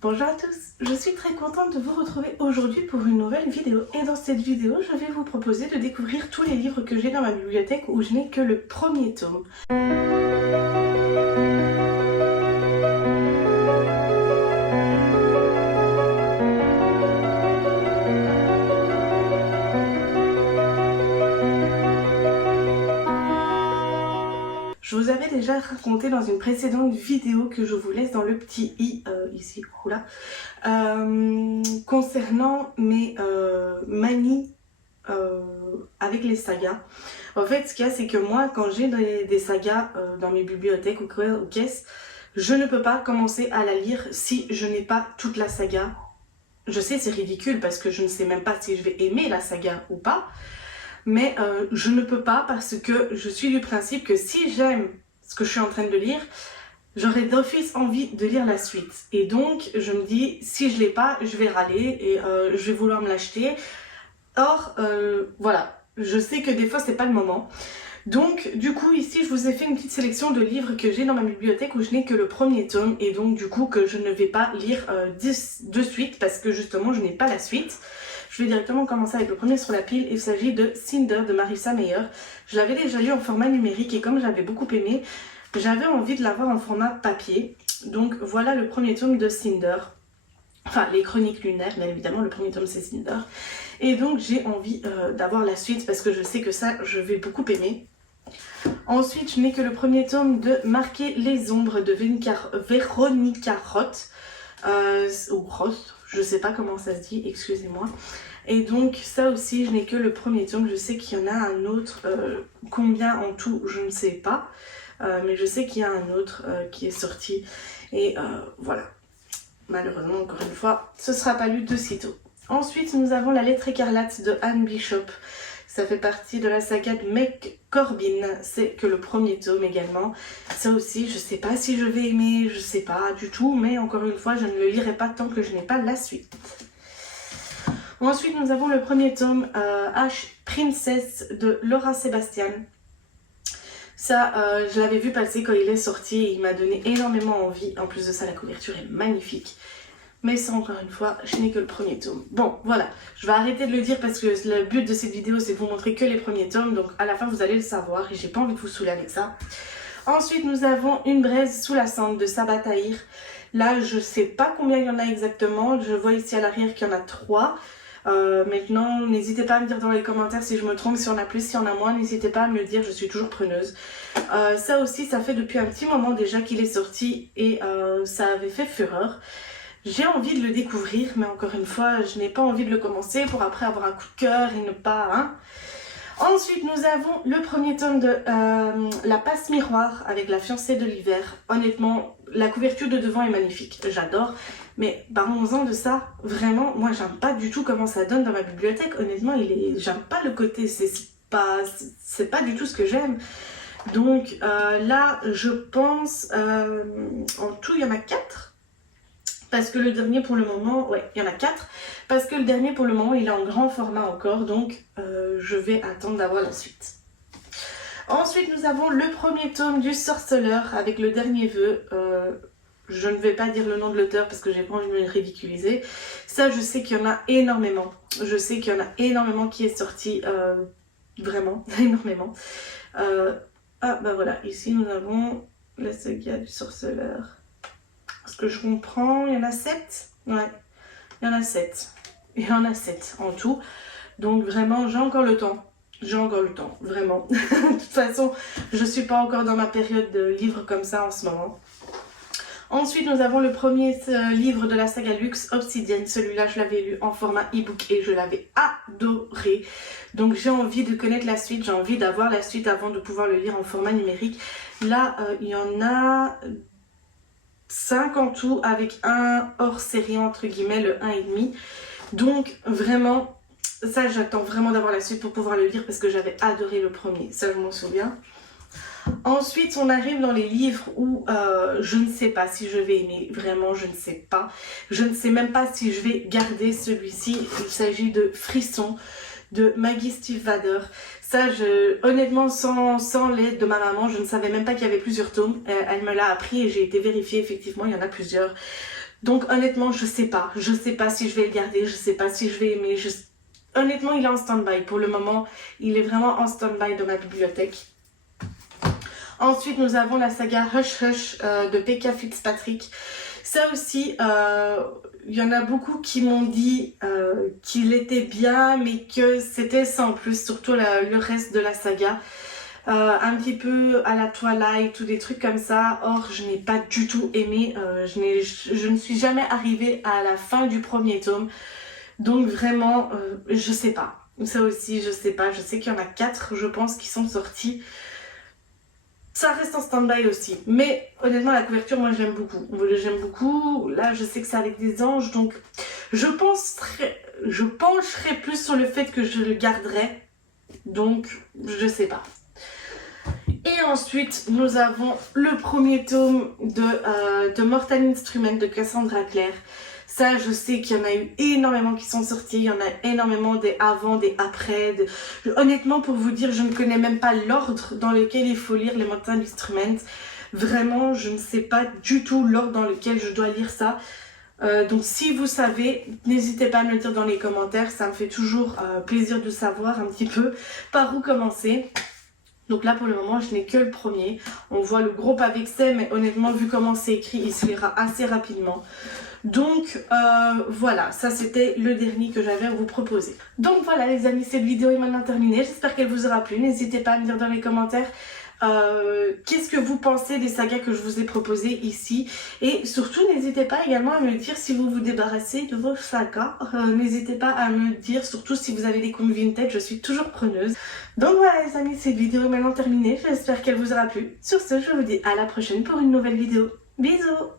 Bonjour à tous, je suis très contente de vous retrouver aujourd'hui pour une nouvelle vidéo et dans cette vidéo je vais vous proposer de découvrir tous les livres que j'ai dans ma bibliothèque où je n'ai que le premier tome. Je vous avais déjà raconté dans une précédente vidéo que je vous laisse dans le petit i, ici, oula, concernant mes manies avec les sagas. En fait, ce qu'il y a, c'est que moi, quand j'ai des sagas dans mes bibliothèques ou caisses, je ne peux pas commencer à la lire si je n'ai pas toute la saga. Je sais, c'est ridicule parce que je ne sais même pas si je vais aimer la saga ou pas. Mais je ne peux pas parce que je suis du principe que si j'aime ce que je suis en train de lire, j'aurais d'office envie de lire la suite. Et donc, je me dis, si je l'ai pas, je vais râler et je vais vouloir me l'acheter. Or, voilà, je sais que des fois, c'est pas le moment. Donc, du coup, ici, je vous ai fait une petite sélection de livres que j'ai dans ma bibliothèque où je n'ai que le premier tome et donc, du coup, que je ne vais pas lire de suite parce que, justement, je n'ai pas la suite. Je vais directement commencer avec le premier sur la pile. Il s'agit de Cinder de Marissa Meyer. Je l'avais déjà lu en format numérique et comme j'avais beaucoup aimé, j'avais envie de l'avoir en format papier. Donc, voilà le premier tome de Cinder. Enfin, les chroniques lunaires, bien évidemment, le premier tome c'est Cinder. Et donc, j'ai envie d'avoir la suite parce que je sais que ça, je vais beaucoup aimer. Ensuite, je n'ai que le premier tome de Marquer les ombres de Veronica Roth. Ou Roth, je sais pas comment ça se dit, excusez-moi. Et donc, ça aussi, je n'ai que le premier tome. Je sais qu'il y en a un autre. Combien en tout, je ne sais pas. Mais je sais qu'il y a un autre qui est sorti. Et voilà. Malheureusement, encore une fois, ce ne sera pas lu de sitôt. Ensuite, nous avons La lettre écarlate de Anne Bishop. Ça fait partie de la saga de Meg Corbin. C'est que le premier tome également. Ça aussi, je ne sais pas si je vais aimer, je ne sais pas du tout. Mais encore une fois, je ne le lirai pas tant que je n'ai pas la suite. Ensuite, nous avons le premier tome, H Princess de Laura Sebastian. Ça, je l'avais vu passer quand il est sorti et il m'a donné énormément envie. En plus de ça, la couverture est magnifique. Mais ça, encore une fois, je n'ai que le premier tome. Bon, voilà, je vais arrêter de le dire parce que le but de cette vidéo, c'est de vous montrer que les premiers tomes. Donc, à la fin, vous allez le savoir et j'ai pas envie de vous saouler avec ça. Ensuite, nous avons Une braise sous la cendre de Sabaa Tahir. Là, je sais pas combien il y en a exactement. Je vois ici à l'arrière qu'il y en a 3. Maintenant, n'hésitez pas à me dire dans les commentaires si je me trompe, si on a plus, si on a moins, n'hésitez pas à me le dire, je suis toujours preneuse. Ça aussi, ça fait depuis un petit moment déjà qu'il est sorti et ça avait fait fureur. J'ai envie de le découvrir, mais encore une fois, je n'ai pas envie de le commencer pour après avoir un coup de cœur et ne pas... Hein. Ensuite, nous avons le premier tome de La passe miroir avec La fiancée de l'hiver. Honnêtement, la couverture de devant est magnifique, j'adore. Mais parlons-en de ça, vraiment, moi j'aime pas du tout comment ça donne dans ma bibliothèque. Honnêtement, j'aime pas le côté, c'est pas du tout ce que j'aime. Donc là, je pense, en tout il y en a 4. Parce que le dernier pour le moment, ouais, il y en a 4. Parce que le dernier pour le moment, il est en grand format encore. Donc, je vais attendre d'avoir la suite. Ensuite, nous avons le premier tome du Sorceleur avec le dernier vœu. Je ne vais pas dire le nom de l'auteur parce que j'ai pas envie de me ridiculiser. Ça, je sais qu'il y en a énormément. Je sais qu'il y en a énormément qui est sorti. Vraiment, énormément. Ah, bah voilà. Ici, nous avons la saga du Sorceleur. Ce que je comprends, il y en a 7. Ouais, il y en a 7. Il y en a 7 en tout. Donc vraiment, j'ai encore le temps. J'ai encore le temps, vraiment. De toute façon, je ne suis pas encore dans ma période de livres comme ça en ce moment. Ensuite, nous avons le premier livre de la saga Luxe, Obsidienne. Celui-là, je l'avais lu en format e-book et je l'avais adoré. Donc, j'ai envie de connaître la suite. J'ai envie d'avoir la suite avant de pouvoir le lire en format numérique. Là, il y en a 5 en tout avec un hors série entre guillemets, le 1,5. Donc vraiment, ça j'attends vraiment d'avoir la suite pour pouvoir le lire parce que j'avais adoré le premier, ça je m'en souviens. Ensuite on arrive dans les livres où je ne sais pas si je vais aimer, vraiment je ne sais pas. Je ne sais même pas si je vais garder celui-ci, il s'agit de Frisson de Maggie Stiefvater. Ça, honnêtement, sans l'aide de ma maman, je ne savais même pas qu'il y avait plusieurs tomes. Elle me l'a appris et j'ai été vérifier, effectivement, il y en a plusieurs. Donc honnêtement, je sais pas si je vais le garder, je sais pas si je vais aimer. Honnêtement, il est en stand-by pour le moment, il est vraiment en stand-by dans ma bibliothèque. Ensuite, nous avons la saga Hush Hush de P.K. Fitzpatrick. Ça aussi, il y en a beaucoup qui m'ont dit qu'il était bien, mais que c'était sans plus, surtout le reste de la saga. Un petit peu à la Twilight ou des trucs comme ça. Or, je n'ai pas du tout aimé. Je ne suis jamais arrivée à la fin du premier tome. Donc vraiment, je sais pas. Ça aussi, je sais pas. Je sais qu'il y en a 4, je pense, qui sont sortis. Ça reste en stand-by aussi. Mais honnêtement, la couverture, moi, j'aime beaucoup. J'aime beaucoup. Là, je sais que c'est avec des anges. Donc, je pencherai plus sur le fait que je le garderai. Donc, je sais pas. Et ensuite, nous avons le premier tome de Mortal Instrument de Cassandra Clare. Ça, je sais qu'il y en a eu énormément qui sont sortis. Il y en a énormément des avant, des après. Honnêtement, pour vous dire, je ne connais même pas l'ordre dans lequel il faut lire les Mortal Instruments. Vraiment, je ne sais pas du tout l'ordre dans lequel je dois lire ça. Donc si vous savez, n'hésitez pas à me le dire dans les commentaires. Ça me fait toujours plaisir de savoir un petit peu par où commencer. Donc là pour le moment je n'ai que le premier. On voit le gros pavé que c'est, mais honnêtement vu comment c'est écrit, il se lira assez rapidement. Donc voilà, ça c'était le dernier que j'avais à vous proposer. Donc voilà les amis, cette vidéo est maintenant terminée. J'espère qu'elle vous aura plu. N'hésitez pas à me dire dans les commentaires qu'est-ce que vous pensez des sagas que je vous ai proposées ici. Et surtout n'hésitez pas également à me dire si vous vous débarrassez de vos sagas. N'hésitez pas à me dire, surtout si vous avez des comptes vintage, je suis toujours preneuse. Donc voilà les amis, cette vidéo est maintenant terminée. J'espère qu'elle vous aura plu. Sur ce, je vous dis à la prochaine pour une nouvelle vidéo. Bisous!